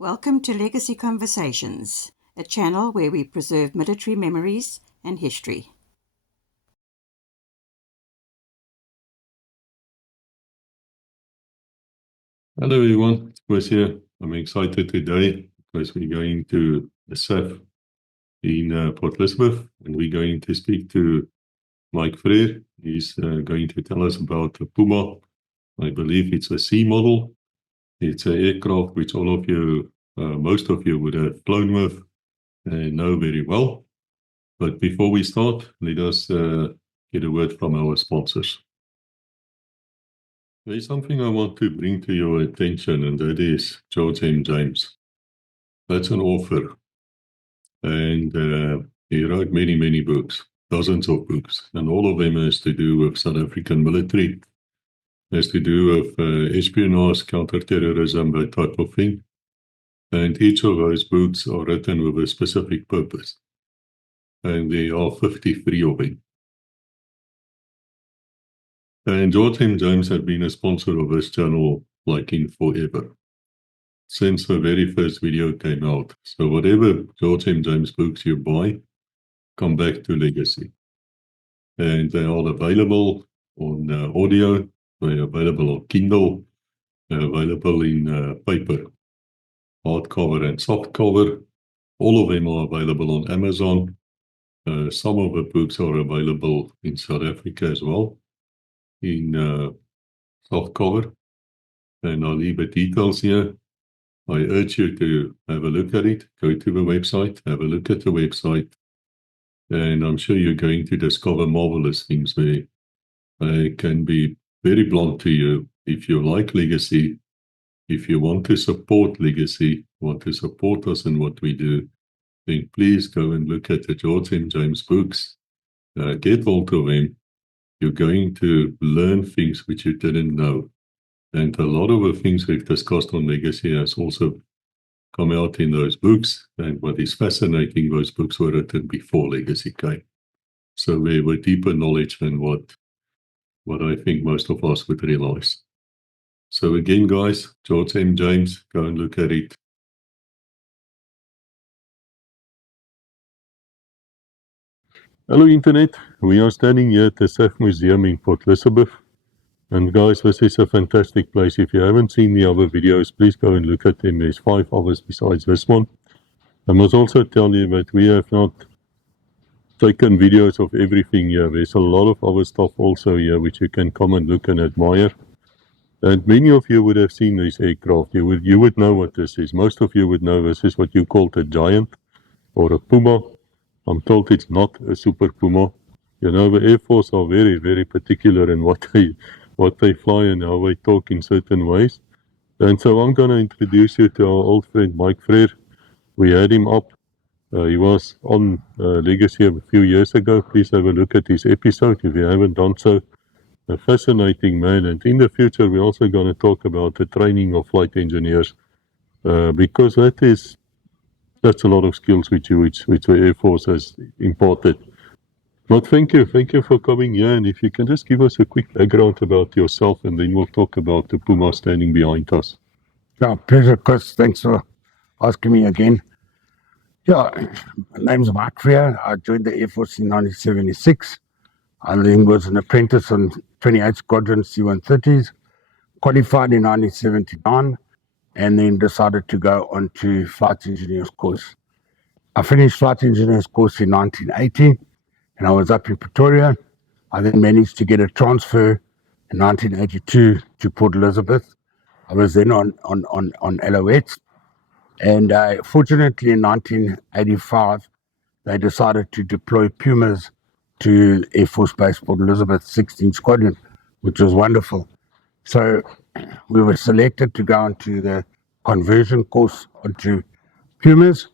Welcome to Legacy Conversations, a channel where we preserve military memories and history. Hello everyone, it's Koos here. I'm excited today because we're going to the SAAF in Port Elizabeth and we're going to speak to Mike Freer. He's going to tell us about the Puma. I believe it's a C model. It's an aircraft which all of you, most of you would have flown with and know very well. But before we start, let us get a word from our sponsors. There's something I want to bring to your attention, and that is George M. James. That's an author, and he wrote many books, dozens of books, and all of them has to do with South African military, has to do with espionage, counterterrorism, that type of thing. And each of those books are written with a specific purpose, and there are 53 of them. And George M. James has been a sponsor of this channel like in forever, since the very first video came out. So whatever George M. James books you buy, come back to Legacy. And they are available on audio, they're available on Kindle, they're available in paper, hardcover and softcover. All of them are available on Amazon. Some of the books are available in South Africa as well, in softcover. And I'll leave the details here. I urge you to have a look at it, go to the website, have a look at the website, and I'm sure you're going to discover marvelous things there. I can be very blunt to you. If you like Legacy, if you want to support Legacy, want to support us in what we do, then please go and look at the George M. James books. Get hold of them. You're going to learn things which you didn't know. And a lot of the things we've discussed on Legacy has also come out in those books. And what is fascinating, those books were written before Legacy came. So they were deeper knowledge than what I think most of us would realize. So again, guys, George M. James, go and look at it. Hello, Internet. We are standing here at the SAAF Museum in Port Elizabeth. And guys, this is a fantastic place. If you haven't seen the other videos, please go and look at them. There's 5 others besides this one. I must also tell you that we have not taken videos of everything here. There's a lot of other stuff also here which you can come and look and admire. And many of you would have seen this aircraft. You would know what this is. Most of you would know this is what you call a Giant or a Puma. I'm told it's not a Super Puma. You know, the Air Force are very particular in what they fly and how they talk in certain ways. And so I'm going to introduce you to our old friend Mike Freer. We had him up. He was on Legacy a few years ago. Please have a look at his episode if you haven't done so. A fascinating man. And in the future, we're also going to talk about the training of flight engineers because that's a lot of skills which the Air Force has imparted. But thank you for coming here, and if you can just give us a quick background about yourself, and then we'll talk about the Puma standing behind us. Yeah, pleasure, Chris. Thanks for asking me again. Yeah, my name's Mike Freer. I joined the Air Force in 1976. I then was an apprentice on 28 Squadron C-130s, qualified in 1979, and then decided to go on to flight engineer's course. I finished flight engineer's course in 1980. And I was up in Pretoria. I then managed to get a transfer in 1982 to Port Elizabeth. I was then on LOX. And fortunately, in 1985, they decided to deploy Pumas to Air Force Base Port Elizabeth 16 Squadron, which was wonderful. So we were selected to go onto the conversion course onto Pumas.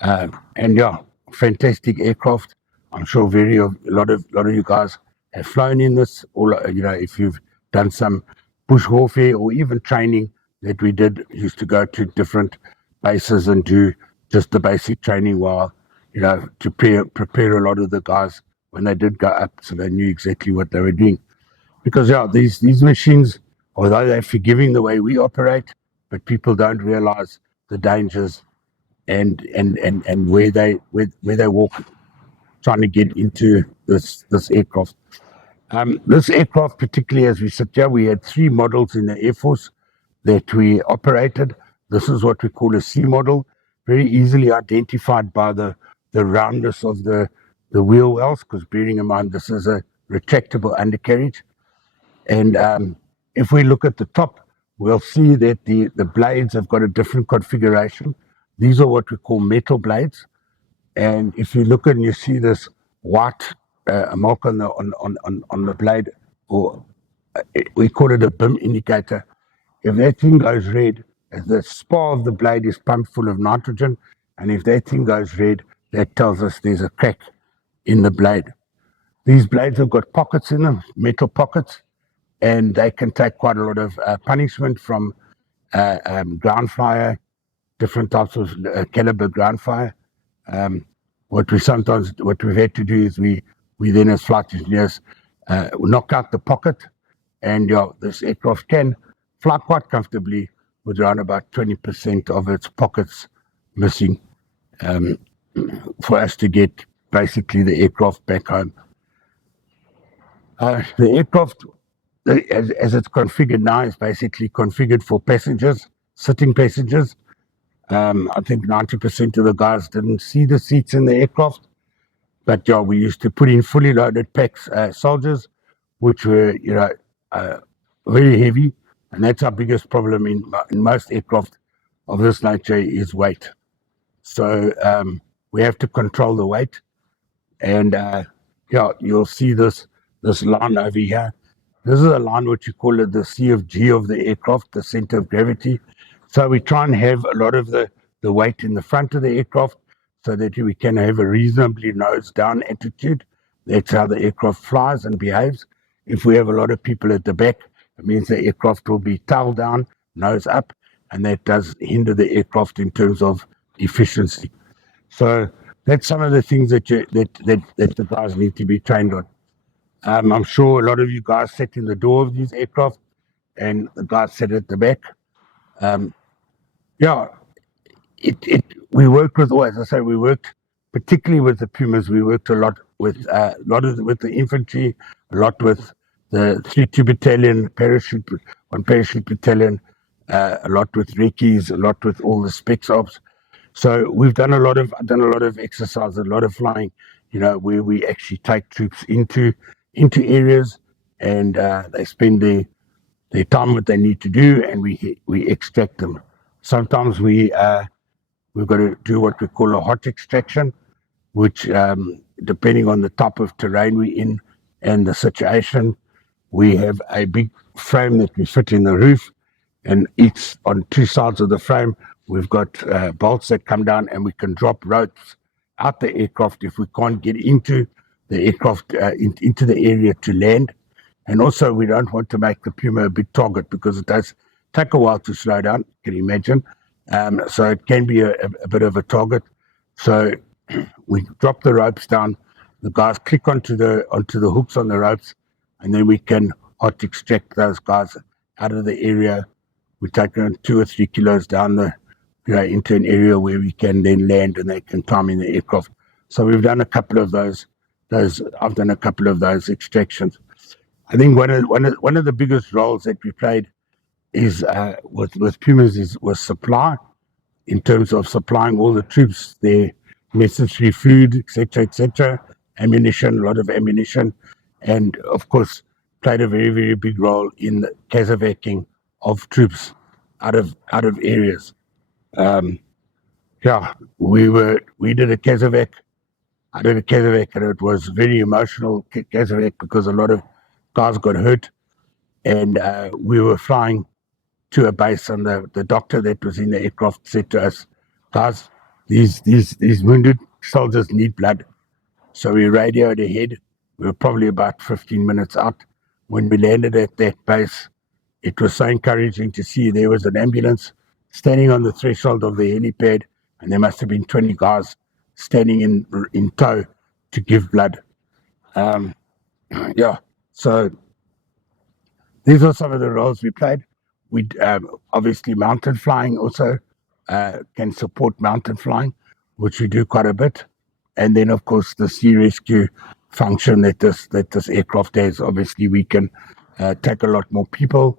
And yeah, fantastic aircraft. I'm sure a lot of you guys have flown in this. If you've done some bush warfare or even training that we used to go to different bases and do just the basic training while, to prepare a lot of the guys when they did go up, so they knew exactly what they were doing. Because these machines, although they're forgiving the way we operate, but people don't realize the dangers, and where they walk trying to get into this aircraft. This aircraft, particularly as we sit here, we had 3 models in the Air Force that we operated. This is what we call a C model, very easily identified by the roundness of the wheel wells, because bearing in mind this is a retractable undercarriage. And if we look at the top, we'll see that the blades have got a different configuration. These are what we call metal blades. And if you look and you see this white mark on the blade, or we call it a BIM indicator. If that thing goes red, the spar of the blade is pumped full of nitrogen, and if that thing goes red, that tells us there's a crack in the blade. These blades have got pockets in them, metal pockets, and they can take quite a lot of punishment from ground fire, different types of caliber ground fire. What we've had to do is we then as flight engineers knock out the pocket, and this aircraft can fly quite comfortably with around about 20% of its pockets missing, for us to get basically the aircraft back home. The aircraft, as it's configured now, is basically configured for passengers, sitting passengers. I think 90% of the guys didn't see the seats in the aircraft, but we used to put in fully loaded packs, soldiers, which were very heavy, and that's our biggest problem in most aircraft of this nature is weight. So we have to control the weight, and you'll see this line over here. This is a line which you call it the CFG of the aircraft, the center of gravity. So we try and have a lot of the weight in the front of the aircraft so that we can have a reasonably nose down attitude. That's how the aircraft flies and behaves. If we have a lot of people at the back, it means the aircraft will be tail down, nose up, and that does hinder the aircraft in terms of efficiency. So that's some of the things that the guys need to be trained on. I'm sure a lot of you guys sat in the door of these aircraft, and the guys sat at the back. We worked with, as I say, we worked particularly with the Pumas. We worked a lot with with the infantry, a lot with the 3-2 battalion, parachute battalion, a lot with recce's, a lot with all the specs ops. So we've done a lot of exercise, a lot of flying, where we actually take troops into areas, and they spend their time what they need to do, and we extract them. Sometimes we've got to do what we call a hot extraction, which depending on the type of terrain we're in and the situation, we have a big frame that we fit in the roof, and each on 2 sides of the frame we've got bolts that come down, and we can drop ropes out the aircraft if we can't get into the aircraft, into the area to land. And also we don't want to make the Puma a big target, because it does take a while to slow down, you can imagine. So it can be a bit of a target. So we drop the ropes down, the guys click onto the hooks on the ropes, and then we can hot extract those guys out of the area. We take around 2 or 3 kilos down into an area where we can then land, and they can climb in the aircraft. So we've done a couple of those. I've done a couple of those extractions. I think one of the biggest roles that we played is with Pumas was supply, in terms of supplying all the troops their necessary food, etc., ammunition, a lot of ammunition, and of course played a very, very big role in the casevacing of troops out of areas. We did a casevac. I did a casevac, and it was very emotional casevac, because a lot of guys got hurt, and we were flying to a base, and the doctor that was in the aircraft said to us, guys, these wounded soldiers need blood. So we radioed ahead. We were probably about 15 minutes out. When we landed at that base, it was so encouraging to see there was an ambulance standing on the threshold of the helipad, and there must have been 20 guys standing in tow to give blood. So these are some of the roles we played. We obviously mounted flying also can support mountain flying, which we do quite a bit. And then, of course, the sea rescue function that this aircraft has. Obviously, we can take a lot more people,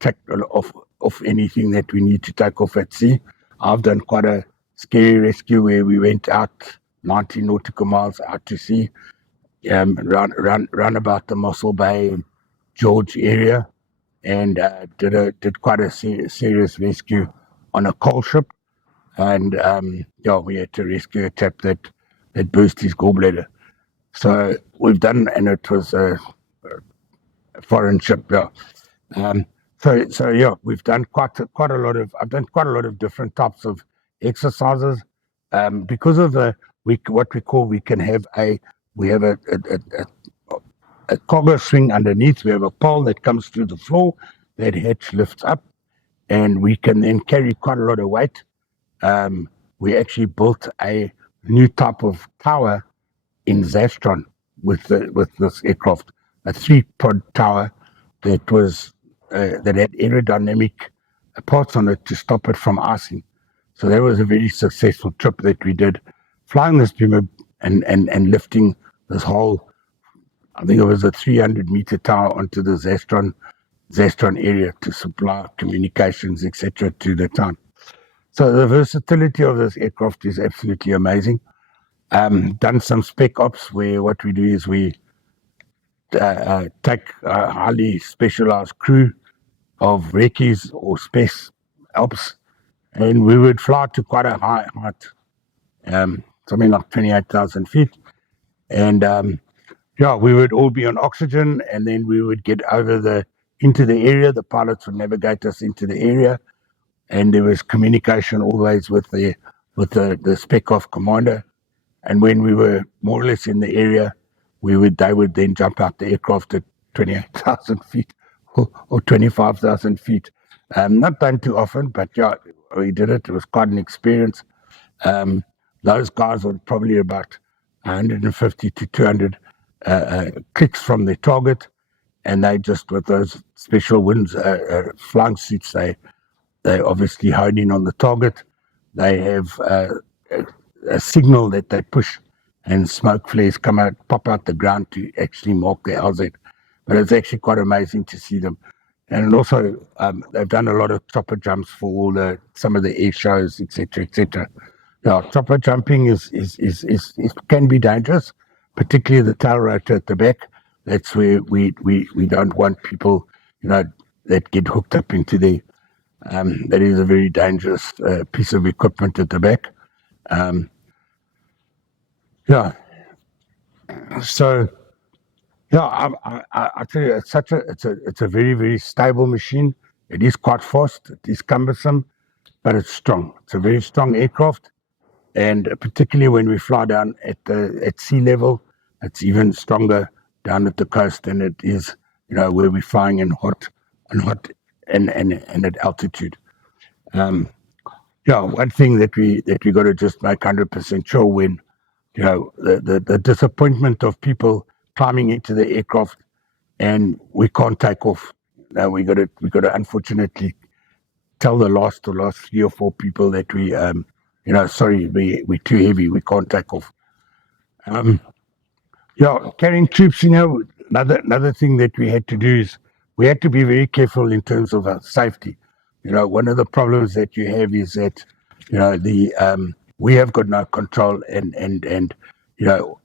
take off anything that we need to take off at sea. I've done quite a scary rescue where we went out 90 nautical miles out to sea, round about the Mossel Bay and George area, and did quite a serious rescue on a coal ship. And we had to rescue a chap that burst his gallbladder. So we've done, and it was a foreign ship. So we've done quite a lot of. I've done quite a lot of different types of exercises because of what we call, we have a cargo swing underneath. We have a pole that comes through the floor, that hatch lifts up, and we can then carry quite a lot of weight. We actually built a new type of tower in Zastron with this aircraft, a 3-pod tower that had aerodynamic parts on it to stop it from icing. So that was a very successful trip that we did, flying this Puma and lifting this whole, I think it was a 300-meter tower onto the Zastron area to supply communications, etc. to the town. So the versatility of this aircraft is absolutely amazing. Done some spec ops where what we do is we take a highly specialized crew of recce's or space ops, and we would fly to quite a high height, something like 28,000 feet. And we would all be on oxygen, and then we would get into the area. The pilots would navigate us into the area, and there was communication always with the spec off commander. And when we were more or less in the area, they would then jump out the aircraft at 28,000 feet or 25,000 feet. Not done too often, but we did it. It was quite an experience. Those guys were probably about 150 to 200 clicks from their target, and they just, with those special winds, flying suits, they obviously hone in on the target. They have a signal that they push, and smoke flares pop out the ground to actually mark the LZ. But it's actually quite amazing to see them. And also, they've done a lot of chopper jumps for some of the air shows, etc., etc. Chopper jumping can be dangerous, particularly the tail rotor at the back. That's where we don't want people, that get hooked up into there. That is a very dangerous piece of equipment at the back. So I tell you, it's a very, very stable machine. It is quite fast. It is cumbersome, but it's strong. It's a very strong aircraft, and particularly when we fly down at sea level, it's even stronger down at the coast than it is, where we're flying in hot and at altitude. One thing that we got to just make 100% sure when, the disappointment of people climbing into the aircraft and we can't take off. Now we got to unfortunately tell the last 3 or 4 people that sorry, we're too heavy, we can't take off. Carrying troops, another thing that we had to do is we had to be very careful in terms of our safety. One of the problems that you have is that, we have got no control and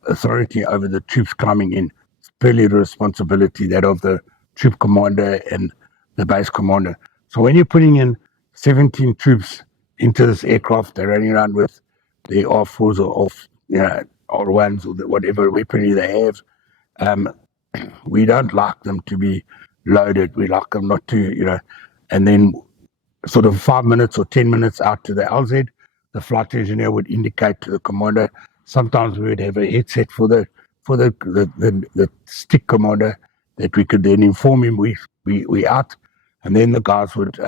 authority over the troops coming in. It's purely the responsibility that of the troop commander and the base commander. So when you're putting in 17 troops into this aircraft, they're running around with their R4s or R1s or whatever weaponry they have. We don't like them to be loaded. We like them not to, and then sort of 5 minutes or 10 minutes out to the LZ, the flight engineer would indicate to the commander. Sometimes we would have a headset for the stick commander that we could then inform him we out, and then the guys would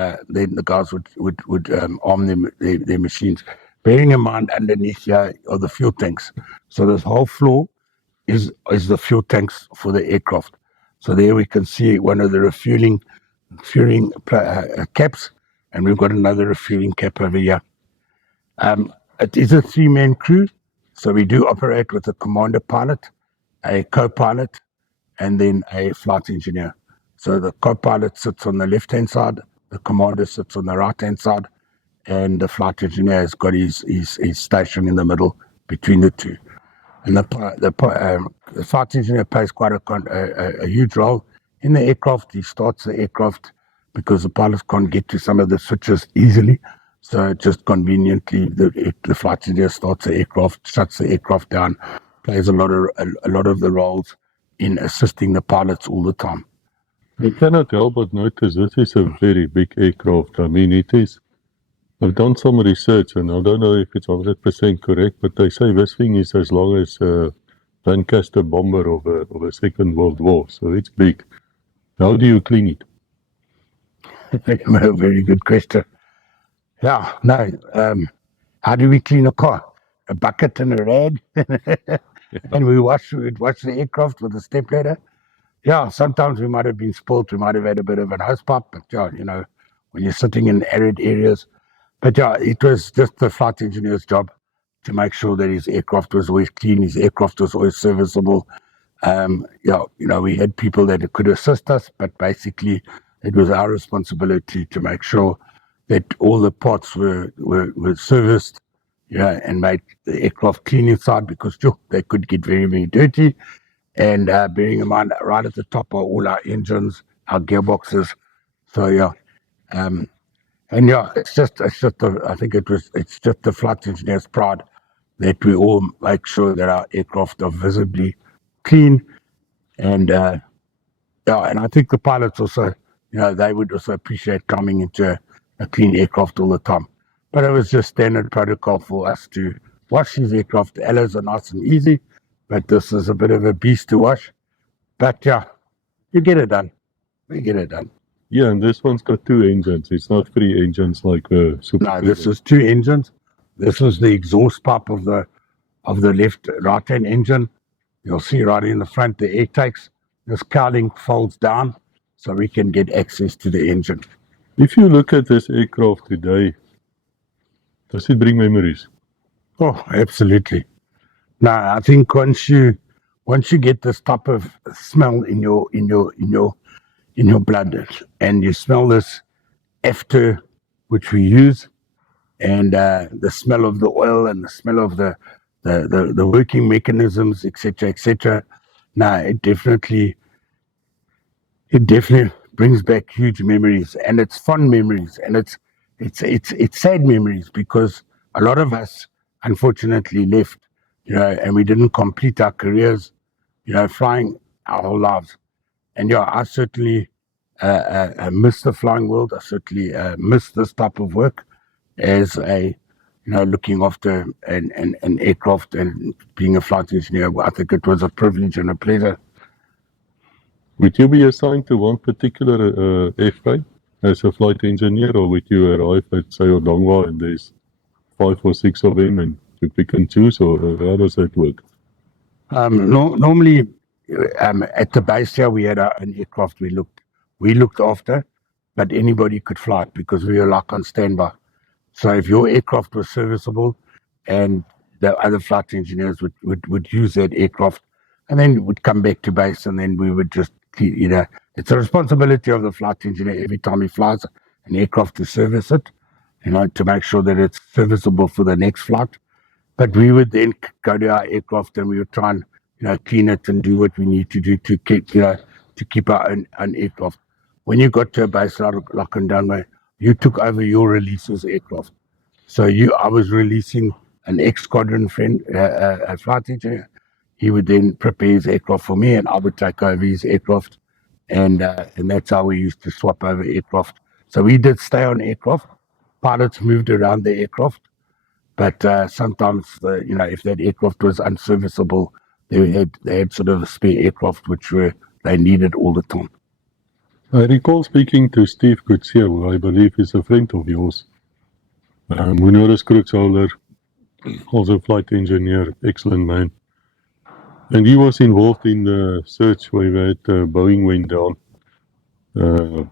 arm their machines. Bearing in mind, underneath here are the fuel tanks. So this whole floor is the fuel tanks for the aircraft. So there we can see one of the refueling caps, and we've got another refueling cap over here. It is a 3-man crew, so we do operate with a commander pilot, a co-pilot, and then a flight engineer. So the co-pilot sits on the left-hand side, the commander sits on the right-hand side, and the flight engineer has got his station in the middle between the two. And the flight engineer plays quite a huge role in the aircraft. He starts the aircraft because the pilots can't get to some of the switches easily. So just conveniently, the flight engineer starts the aircraft, shuts the aircraft down, plays a lot of the roles in assisting the pilots all the time. You cannot help but notice this is a very big aircraft. I mean, it is. I've done some research, and I don't know if it's 100% correct, but they say this thing is as long as a Lancaster bomber of a Second World War, so it's big. How do you clean it? A very good question. Yeah, no. How do we clean a car? A bucket and a rag, and we'd wash the aircraft with a stepladder. Yeah, sometimes we might have been spoilt. We might have had a bit of an hosepipe, but yeah, when you're sitting in arid areas. But yeah, it was just the flight engineer's job to make sure that his aircraft was always clean, his aircraft was always serviceable. We had people that could assist us, but basically it was our responsibility to make sure that all the parts were serviced, and made the aircraft clean inside, because they could get very, very dirty. And bearing in mind, right at the top are all our engines, our gearboxes. So it's just the flight engineer's pride that we all make sure that our aircraft are visibly clean. And and I think the pilots also, they would also appreciate coming into a clean aircraft all the time. But it was just standard protocol for us to wash these aircraft. The alloys are nice and easy, but this is a bit of a beast to wash. But yeah, you get it done. We get it done. Yeah, and this one's got 2 engines. It's not 3 engines like the Super. No, this is 2 engines. This is the exhaust pipe of the right-hand engine. You'll see right in the front the air takes. This cowling folds down so we can get access to the engine. If you look at this aircraft today, does it bring memories? Oh, absolutely. No, I think once you get this type of smell in your blood, and you smell this after, which we use, and the smell of the oil and the smell of the working mechanisms, etc. No, it definitely brings back huge memories, and it's fun memories, and it's sad memories, because a lot of us unfortunately left, and we didn't complete our careers, flying our whole lives. And yeah, I certainly miss the flying world. I certainly miss this type of work as looking after an aircraft and being a flight engineer. I think it was a privilege and a pleasure. Would you be assigned to one particular airframe as a flight engineer, or would you arrive at, say, Odongwa and there's 5 or 6 of them and you pick and choose, or how does that work? Normally, at the base here, we had an aircraft we looked after, but anybody could fly it because we were like on standby. So if your aircraft was serviceable, and the other flight engineers would use that aircraft, and then would come back to base, and then we would just, it's a responsibility of the flight engineer every time he flies an aircraft to service it, to make sure that it's serviceable for the next flight. But we would then go to our aircraft and we would try and, clean it and do what we need to do to keep our own aircraft. When you got to a base like Ndangwe, you took over your releases aircraft. So I was releasing an ex-squadron friend, a flight engineer. He would then prepare his aircraft for me, and I would take over his aircraft. And that's how we used to swap over aircraft. So we did stay on aircraft. Pilots moved around the aircraft. But sometimes, if that aircraft was unserviceable, they had sort of a spare aircraft which they needed all the time. I recall speaking to Steve Kutsia, who I believe is a friend of yours. Munoris Kruksholder, also flight engineer, excellent man. And he was involved in the search where that Boeing went down. I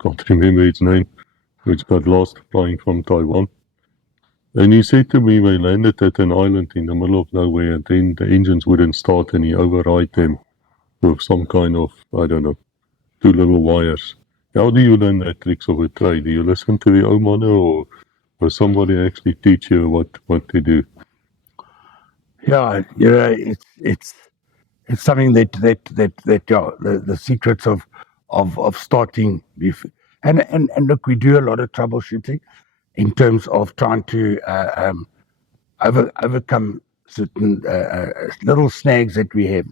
can't remember its name. which got lost flying from Taiwan. And he said to me, they landed at an island in the middle of nowhere, and then the engines wouldn't start, and he override them with some kind of, I don't know, 2 little wires. How do you learn that tricks of a trade? Do you listen to the old man, or somebody actually teach you what to do? Yeah, it's something that yeah, the secrets of starting and look, we do a lot of troubleshooting in terms of trying to overcome certain little snags that we have,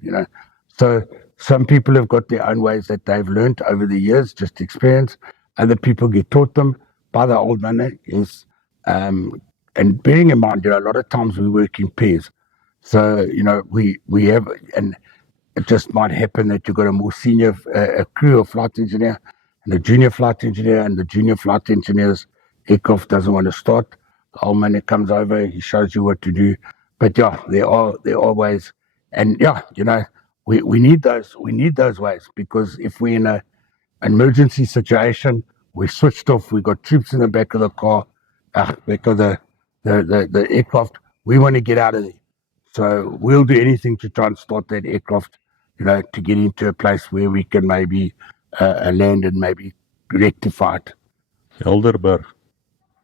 So some people have got their own ways that they've learned over the years, just experience. Other people get taught them by the old man. And bearing in mind, a lot of times we work in pairs. So, we have, and it just might happen that you've got a more senior crew of flight engineer and a junior flight engineer, and the junior flight engineer's aircraft doesn't want to start. The old man that comes over, he shows you what to do. But yeah, there are ways, and yeah, we need those ways, because if we're in an emergency situation, we're switched off, we got troops in the back of the car, back of the aircraft. We want to get out of there. So we'll do anything to try and start that aircraft, to get into a place where we can maybe land and maybe rectify it. Helderberg.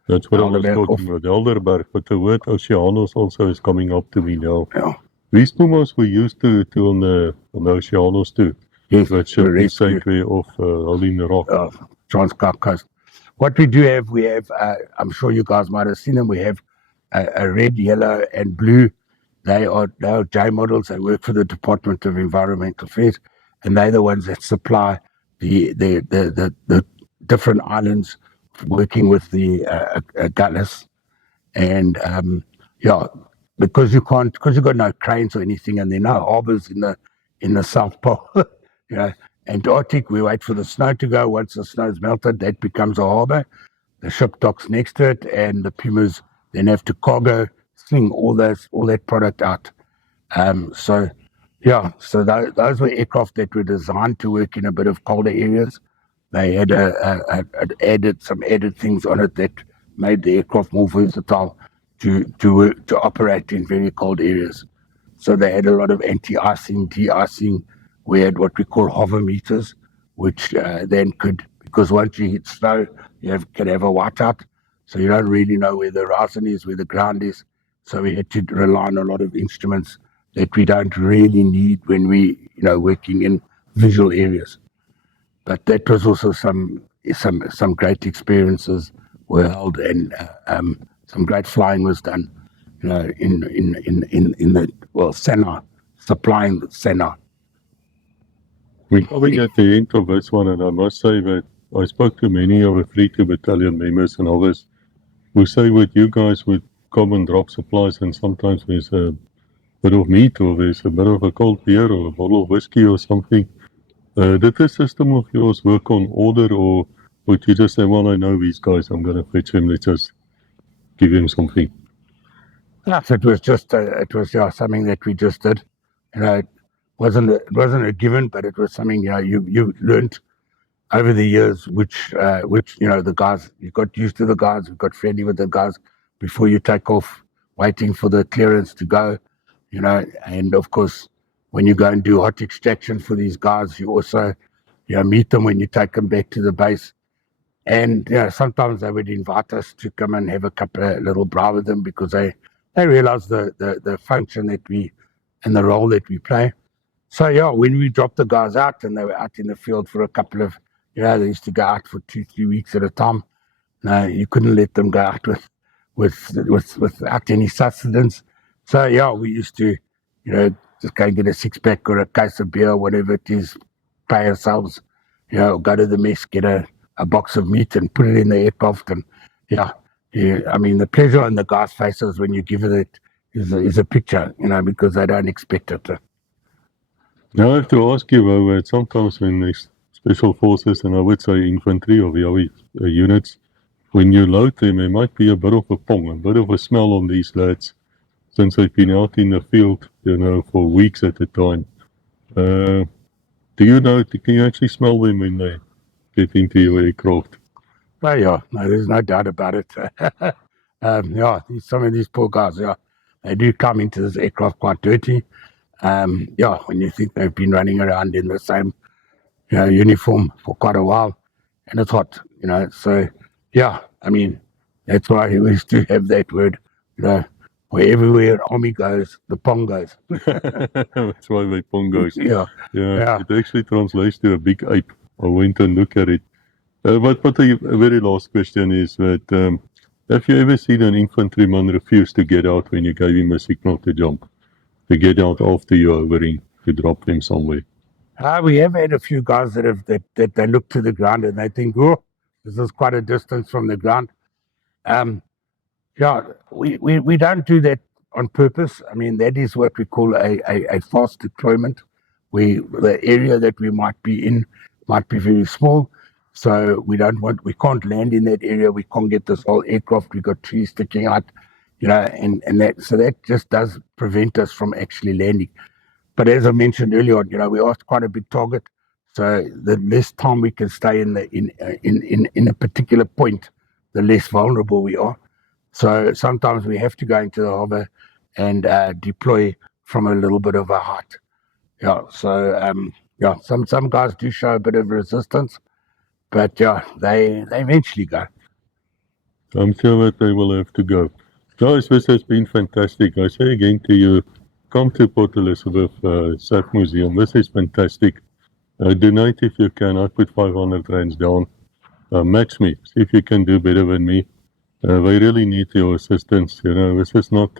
That's what I was Helderberg talking about. Helderberg. But the word Oceanos also is coming up to me now. Yeah. These Pumas we used to on the Oceanos too. Yes, That ship is safely off holding the rock. Transcape Coast. What we do have, I'm sure you guys might have seen them. We have a red, yellow, and blue. They are J models. They work for the Department of Environmental Affairs, and they're the ones that supply the different islands, working with the gutless. And yeah, because you've got no cranes or anything, and there are no harbors in the South Pole. Antarctic, we wait for the snow to go. Once the snow's melted, that becomes a harbor. The ship docks next to it, and the Pumas then have to cargo, sling all that product out. So those were aircraft that were designed to work in a bit of colder areas. They had added some added things on it that made the aircraft more versatile to operate in very cold areas. So they had a lot of anti-icing, de-icing. We had what we call hover meters, which then could, because once you hit snow, can have a whiteout. So you don't really know where the horizon is, where the ground is. So we had to rely on a lot of instruments that we don't really need when we, working in visual areas. But that was also some great experiences were held, and some great flying was done, in the SAAF, supplying the SAAF. We're coming at the end of this one, and I must say that I spoke to many of the 3-2 battalion members and others who say with you guys would come and drop supplies, and sometimes there's a bit of meat, or there's a bit of a cold beer, or a bottle of whiskey or something. Did the system of yours work on order, or would you just say, well, I know these guys, I'm going to fetch him, let's just give him something? Yes, it was just something that we just did. It wasn't a given, but it was something you learned over the years, which the guys, you got used to the guys, you got friendly with the guys before you take off, waiting for the clearance to go, and of course, when you go and do hot extraction for these guys, you also meet them when you take them back to the base. And sometimes they would invite us to come and have a little braai with them, because they realize the function that and the role that we play. So when we dropped the guys out and they were out in the field for a couple of, they used to go out for 2-3 weeks at a time. No, you couldn't let them go out without any sustenance. So we used to, just go and get a 6-pack or a case of beer, whatever it is, pay ourselves, go to the mess, get a box of meat and put it in the aircraft. And I mean, the pleasure on the guys' faces when you give it is a picture, because they don't expect it. Now I have to ask you, though, that sometimes when there's special forces, and I would say infantry or the other units, when you load them, there might be a bit of a pong, a bit of a smell on these lads, since they've been out in the field, for weeks at a time. Can you actually smell them when they get into your aircraft? Oh, yeah, no, there's no doubt about it. Yeah, some of these poor guys, yeah, they do come into this aircraft quite dirty. Yeah, when you think they've been running around in the same, uniform for quite a while, and it's hot, So, yeah, I mean, that's why we used to have that word, where everywhere army goes, the pong goes. That's why my pongos. Yeah, yeah. It actually translates to a big ape. I went and looked at it. But the very last question is that have you ever seen an infantryman refuse to get out when you gave him a signal to jump, to get out after you hovering, to drop them somewhere? We have had a few guys that they look to the ground and they think, oh, this is quite a distance from the ground. Yeah, we don't do that on purpose. I mean, that is what we call a fast deployment. The area that we might be in might be very small, so we can't land in that area. We can't get this whole aircraft. We've got trees sticking out, and that just does prevent us from actually landing. But as I mentioned earlier on, we asked quite a big target, so the less time we can stay in a particular point, the less vulnerable we are. So sometimes we have to go into the harbour and deploy from a little bit of a height. Yeah. So some guys do show a bit of resistance, but yeah, they eventually go. I'm sure that they will have to go. Guys, this has been fantastic. I say again to you, come to Port Elizabeth SAAF Museum. This is fantastic. Donate if you can. I put 500 rands down. Match me. See if you can do better than me. We really need your assistance. This is not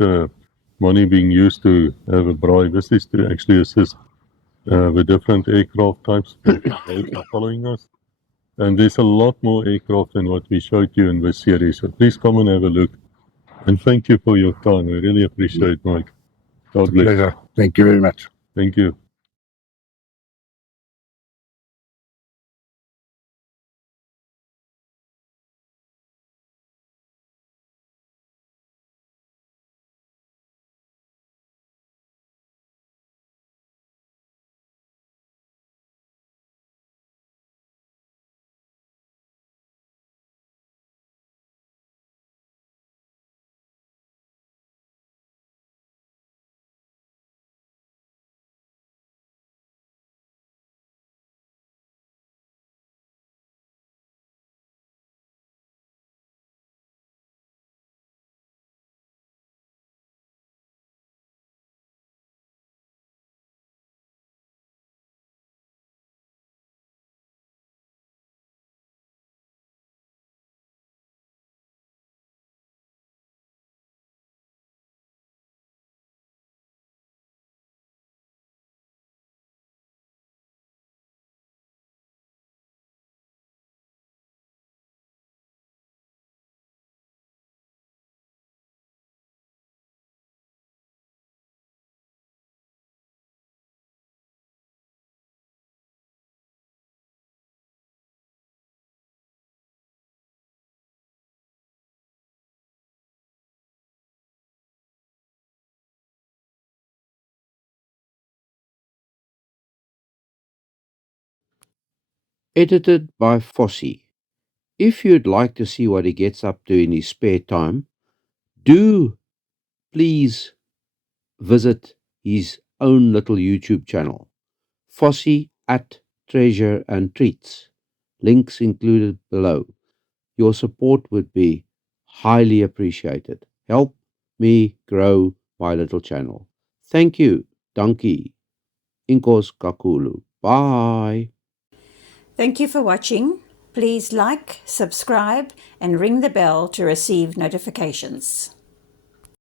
money being used to have a bribe. This is to actually assist the different aircraft types that are following us. And there's a lot more aircraft than what we showed you in this series. So please come and have a look. And thank you for your time. I really appreciate it, Mike. God bless. Pleasure. Thank you very much. Thank you. Edited by Fossey. If you'd like to see what he gets up to in his spare time, do please visit his own little YouTube channel, Fossey at Treasure and Treats. Links included below. Your support would be highly appreciated. Help me grow my little channel. Thank you. Dankie. Inkos kakulu. Bye. Thank you for watching. Please like, subscribe, and ring the bell to receive notifications.